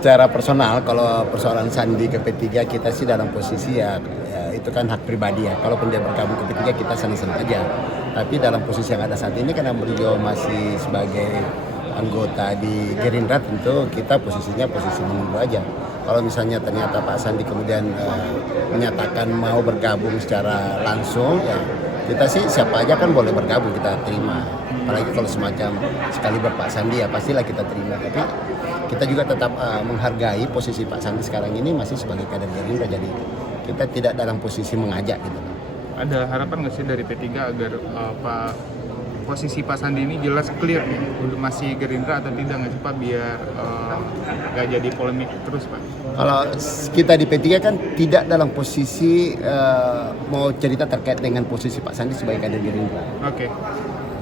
secara personal, kalau persoalan Sandi ke P3 kita sih dalam posisi ya itu kan hak pribadi ya. Kalaupun dia bergabung ke P3 kita senang-senang aja. Tapi dalam posisi yang ada saat ini karena beliau masih sebagai anggota di Gerindra, tentu kita posisinya posisi menunggu aja. Kalau misalnya ternyata Pak Sandi kemudian menyatakan mau bergabung secara langsung, ya kita sih siapa aja kan boleh bergabung, kita terima. Apalagi kalau semacam sekali Pak Sandi ya pastilah kita terima. Tapi kita juga tetap menghargai posisi Pak Sandi sekarang ini masih sebagai kader Gerindra, jadi kita tidak dalam posisi mengajak gitu. Ada harapan nggak sih dari P3 agar posisi Pak Sandi ini jelas clear untuk masih Gerindra atau tidak nggak sih Pak, biar nggak jadi polemik terus Pak? Kalau kita di P3 kan tidak dalam posisi mau cerita terkait dengan posisi Pak Sandi sebagai kader Gerindra. Oke.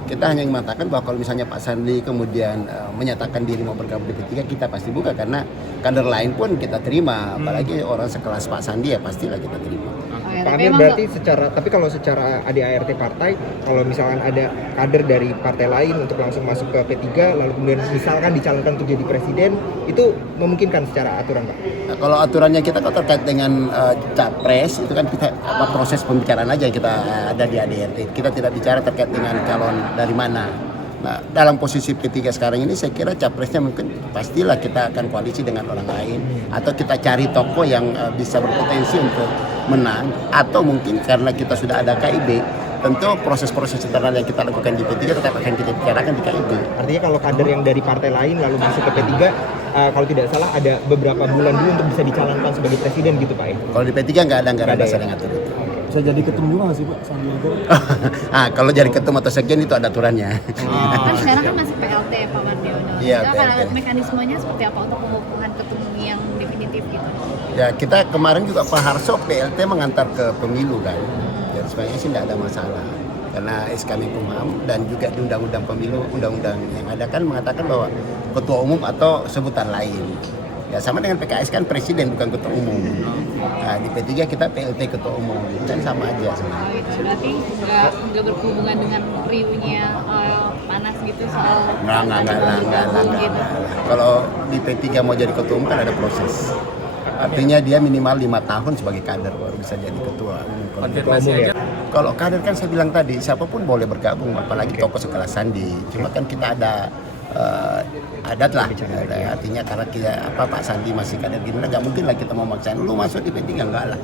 Kita hanya mengatakan bahwa kalau misalnya Pak Sandi kemudian menyatakan diri mau bergabung di P3, kita pasti buka, karena kader lain pun kita terima, apalagi orang sekelas Pak Sandi ya pastilah kita terima. Pak Amir, berarti kalau secara ADART partai, kalau misalkan ada kader dari partai lain untuk langsung masuk ke P3 lalu kemudian misalkan dicalonkan untuk jadi presiden, itu memungkinkan secara aturan Pak? Nah, kalau aturannya kita kalau terkait dengan capres itu kan kita proses pembicaraan aja yang kita ada di ADRT. Kita tidak bicara terkait dengan calon dari mana. Nah, dalam posisi P3 sekarang ini saya kira capresnya mungkin pastilah kita akan koalisi dengan orang lain, atau kita cari tokoh yang bisa berpotensi untuk menang, atau mungkin karena kita sudah ada KIB, tentu proses-proses internal yang kita lakukan di P3 tetap akan kita bicarakan di KIB. Artinya kalau kader yang dari partai lain lalu masuk ke P3, kalau tidak salah ada beberapa bulan dulu untuk bisa dicalonkan sebagai presiden gitu Pak ya? Kalau di P3 nggak ada dasar yang ngatur itu. Bisa jadi ketum juga nggak sih Pak Sandiaga? Kalau jadi ketum atau sekjen itu ada aturannya. Kan sekarang kan masih PLT Pak Mardiono. Iya, Itu PLT. mekanismenya seperti apa untuk pengukuhan ketum yang definitif gitu? Ya kita kemarin juga Pak Harso PLT mengantar ke pemilu kan. Jadi sebenarnya sih tidak ada masalah. Karena SK Menkumham dan juga di Undang-Undang Pemilu, undang-undang yang ada kan mengatakan bahwa ketua umum atau sebutan lain. Ya sama dengan PKS kan presiden bukan ketua umum. Nah, di P3 kita PLT ketua umum, kan sama aja sebenarnya. Oh gitu, berarti nggak berhubungan dengan riuhnya panas gitu soal Enggak. gitu. Kalau di P3 mau jadi ketua umum kan ada proses. Artinya dia minimal 5 tahun sebagai kader baru bisa jadi ketua umum. Konfirmasi aja. Kalau kader kan saya bilang tadi siapapun boleh bergabung, apalagi tokoh sekelas Sandi. Cuma kan kita ada adat lah, artinya karena kita Pak Sandi masih kader Gerindra, nggak mungkin lah kita mau maksain lu masuk di P3, enggak lah.